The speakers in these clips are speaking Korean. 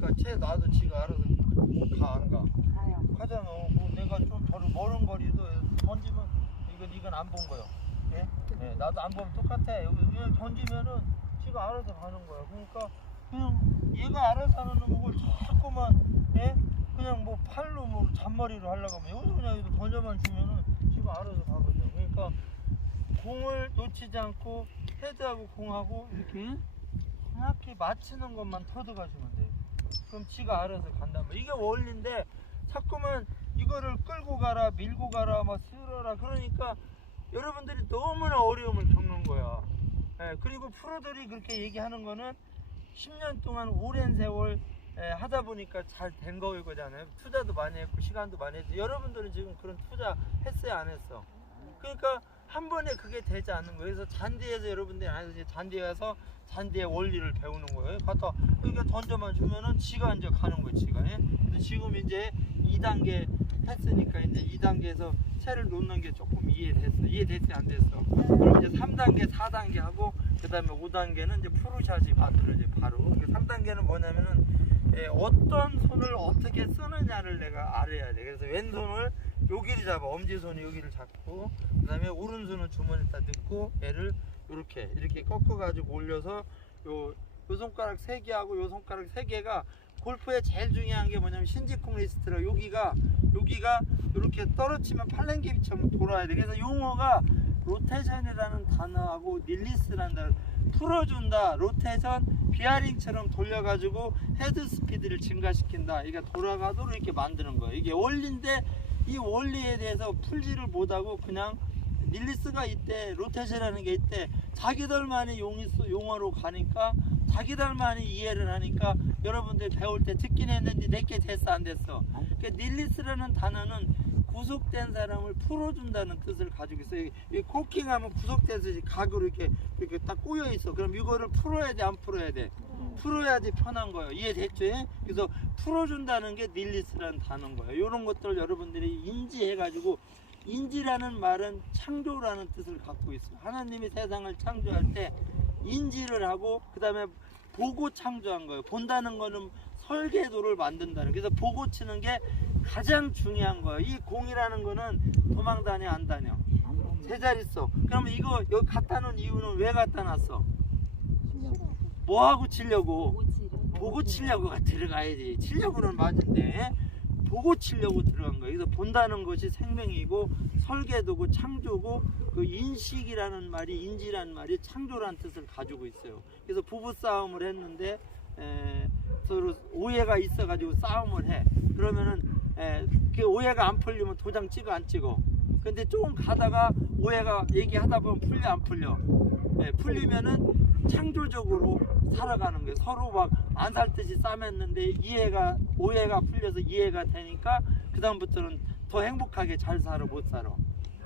하니까 채 놔도 지가 알아서 가 안 가. 가요. 하잖아. 뭐 내가 좀덜 멀은 거리도 던지면 이건 이건 안 본 거요. 예? 예, 나도 안 보면 똑같아. 여기 그냥 던지면은 지가 알아서 가는 거야. 그러니까 그냥 얘가 알아서 하는 놈을 자꾸만 예? 그냥 뭐 팔로 뭐 잔머리로 하려고 하면 여기서 그냥 이거 던져만 주면은 지가 알아서 가거든. 그러니까 공을 놓치지 않고 헤드하고 공하고 이렇게 정확히 맞추는 것만 터득하 주면 돼. 그럼 지가 알아서 간단 말이야. 이게 원리인데 자꾸만 이거를 끌고 가라, 밀고 가라, 막 쓸어라. 그러니까 여러분들이 너무나 어려움을 겪는 거야. 예, 그리고 프로들이 그렇게 얘기하는 거는 10년 동안 오랜 세월 예, 하다 보니까 잘 된 거잖아요. 투자도 많이 했고 시간도 많이 했지. 여러분들은 지금 그런 투자 했어요, 안 했어? 그러니까 한 번에 그게 되지 않는 거예요. 그래서 잔디에서 여러분들이 안 해서 잔디에 가서 잔디의 원리를 배우는 거예요. 갖다 그러니까 던져만 주면은 지가 이제 가는 거지, 지가. 예? 지금 이제 2단계 했으니까 이제 2단계에서 채를 놓는 게 조금 이해됐어. 이해됐어, 안 됐어? 그럼 이제 3단계, 4단계 하고 그다음에 5단계는 이제 프로샷이 받으러 이제 바로. 3단계는 뭐냐면은 예, 어떤 손을 어떻게 쓰느냐를 내가 알아야 돼. 그래서 왼손을 여기를 잡아, 엄지손이 여기를 잡고, 그 다음에 오른손은 주머니에다 넣고, 얘를 이렇게 이렇게 꺾어 가지고 올려서 요, 요 손가락 세 개하고 요 손가락 세 개가 골프에 제일 중요한 게 뭐냐면 신직공 리스트라. 여기가 여기가 이렇게 떨어지면 팔랭기비처럼 돌아야 돼. 그래서 용어가 로테이션이라는 단어하고 릴리스라는 단어 풀어준다. 로테이션 비아링처럼 돌려가지고 헤드 스피드를 증가시킨다. 이게 돌아가도록 이렇게 만드는 거예요. 이게 원리인데 이 원리에 대해서 풀지를 못하고 그냥 릴리스가 있대 로테이션이라는 게 있대 자기들만의 용이 용어로 가니까 자기들만이 이해를 하니까 여러분들 배울 때 듣긴 했는데 내게 됐어 안 됐어? 그 릴리스라는 단어는 구속된 사람을 풀어준다는 뜻을 가지고 있어요. 이- 이 코킹하면 구속돼서 각으로 이렇게 이렇게 딱 꼬여 있어. 그럼 이거를 풀어야 돼, 안 풀어야 돼? 풀어야지 편한 거예요. 이해됐죠? 예? 그래서 풀어준다는 게 릴리스라는 단어인 거예요. 이런 것들 여러분들이 인지해가지고 인지라는 말은 창조라는 뜻을 갖고 있어요. 하나님이 세상을 창조할 때 인지를 하고 그 다음에 보고 창조한 거예요. 본다는 거는 설계도를 만든다는. 그래서 보고 치는 게 가장 중요한 거예요. 이 공이라는 거는 도망 다녀 안 다녀. 제자리 있어. 그러면 이거 여기 갖다 놓은 이유는 왜 갖다 놨어? 뭐 하고 치려고? 보고 치려고가 들어가야지. 치려고는 맞은데 보고 치려고 들어간 거예요. 그래서 본다는 것이 생명이고 설계도고 창조고 그 인식이라는 말이 인지라는 말이 창조라는 뜻을 가지고 있어요. 그래서 부부 싸움을 했는데 에, 서로 오해가 있어가지고 싸움을 해. 그러면은 에, 그 오해가 안 풀리면 도장 찍어 안 찍어. 근데 조금 가다가 오해가 얘기하다 보면 풀려 안 풀려. 예, 풀리면은 창조적으로 살아가는 거예요. 서로 막 안 살듯이 싸맸는데 이해가 오해가 풀려서 이해가 되니까 그 다음부터는 더 행복하게 잘 살아 못 살아.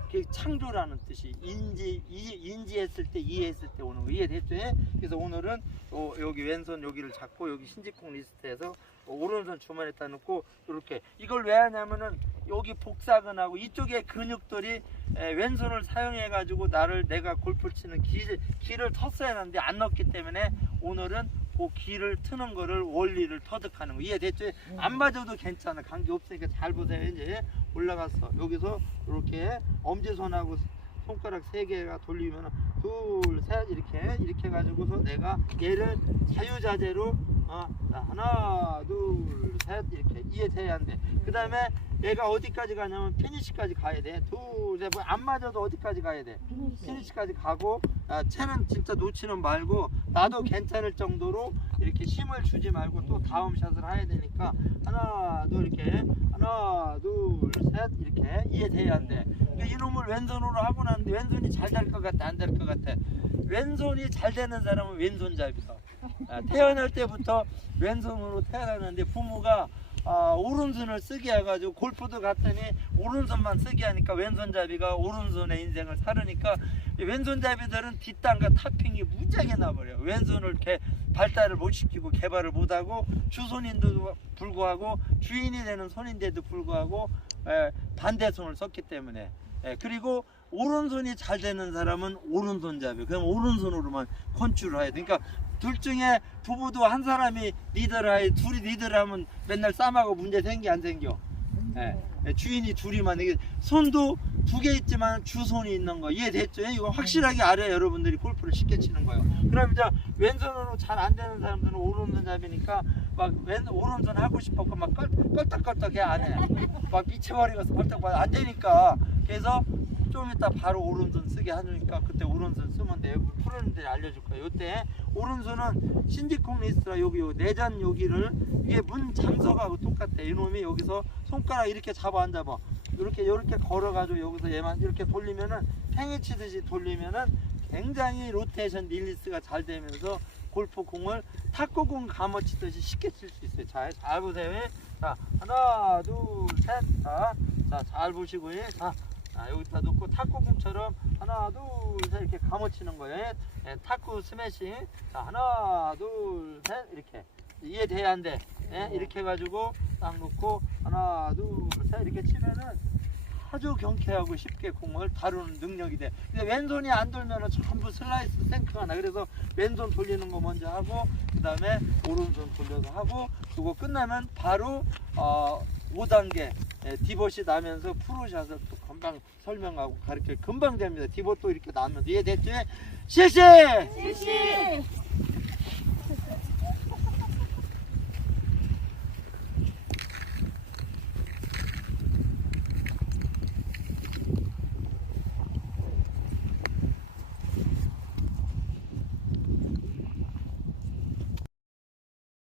그게 창조라는 뜻이 인지 이, 인지했을 때 이해했을 때 오는 거 이해됐죠? 예? 그래서 오늘은 어, 여기 왼손 여기를 잡고 여기 신직공 리스트에서 어, 오른손 주머니에다 넣고 이렇게 이걸 왜 하냐면은 여기 복사근하고 이쪽에 근육들이 에, 왼손을 사용해 가지고 나를 내가 골프 치는 기, 기를 텄어야 하는데 안 넣었기 때문에 오늘은 그 기를 트는 거를 원리를 터득하는 거. 이해됐죠? 안 맞아도 괜찮아. 관계 없으니까 잘 보세요. 이제 올라갔어 여기서 이렇게 엄지손하고 손가락 세 개가 돌리면 둘셋 이렇게 이렇게 가지고서 내가 얘를 자유자재로 어, 자, 하나 둘 셋 이렇게 이해돼야 한대 그 다음에 얘가 어디까지 가냐면 피니시까지 가야 돼둘셋안 맞아도 어디까지 가야 돼? 피니시까지 가고 아, 채는 진짜 놓치는 말고 나도 괜찮을 정도로 이렇게 힘을 주지 말고 또 다음 샷을 해야 되니까 하나 둘 이렇게 하나 둘 셋 이렇게 이해돼야 한대 이놈을 왼손으로 하고 나는데 왼손이 잘 될 것 같아 안 될 것 같아? 왼손이 잘 되는 사람은 왼손잡이다 아, 태어날 때부터 왼손으로 태어나는데 부모가 아, 오른손을 쓰게 해가지고 골프도 갔더니 오른손만 쓰게 하니까 왼손잡이가 오른손의 인생을 살으니까 이 왼손잡이들은 뒷땅과 탑핑이 무지하게 나버려 왼손을 이렇게 발달을 못 시키고 개발을 못하고 주손인데도 불구하고 주인이 되는 손인데도 불구하고 에, 반대 손을 썼기 때문에. 예, 그리고 오른손이 잘 되는 사람은 오른손잡이 그럼 오른손으로만 컨트롤 해야 돼. 그러니까 둘 중에 부부도 한 사람이 리더를 해 둘이 리더를 하면 맨날 싸움하고 문제 생기 안 생겨 예, 예, 주인이 둘이만 이게 손도 두 개 있지만 주손이 있는 거 이해됐죠? 이거 확실하게 알아야 여러분들이 골프를 쉽게 치는 거예요. 그럼 이제 왼손으로 잘 안 되는 사람들은 오른손 잡이니까 막 왼 오른손 하고 싶었고 막 껄- 껄떡껄떡해 안 해. 막 미쳐버리면서 껄떡껄떡 안 되니까 그래서 좀 이따 바로 오른손 쓰게 하니까 그때 오른손 쓰면 돼요. 프로님들이 알려줄 거예요. 이때 오른손은 신지콩 리스트라 여기 요 내전 여기를 이게 문 장석하고 똑같아. 이놈이 여기서 손가락 이렇게 잡아 안 잡아. 이렇게 이렇게 걸어가지고 여기서 얘만 이렇게 돌리면은 팽이 치듯이 돌리면은 굉장히 로테이션 릴리스가 잘 되면서 골프 공을 탁구 공 감아치듯이 쉽게 칠 수 있어요. 자, 잘 보세요. 자, 하나, 둘, 셋. 자, 자, 잘 보시고, 예. 자, 자, 여기다 놓고 탁구공처럼 하나, 둘, 셋 이렇게 감아치는 거예요. 예, 탁구 스매싱. 자, 하나, 둘, 셋 이렇게. 이해돼야 안 돼. 예, 이렇게 해가지고 딱 놓고 하나, 둘, 셋 이렇게 치면은 아주 경쾌하고 쉽게 공을 다루는 능력이 돼. 근데 왼손이 안 돌면은 전부 슬라이스 생크가 나. 그래서 왼손 돌리는 거 먼저 하고 그다음에 오른손 돌려서 하고 그거 끝나면 바로 어 5단계 예, 디봇이 나면서 프로샷을 또 금방 설명하고 가르쳐 금방 됩니다. 디봇도 이렇게 나면서 이해됐죠? 실시! 실시.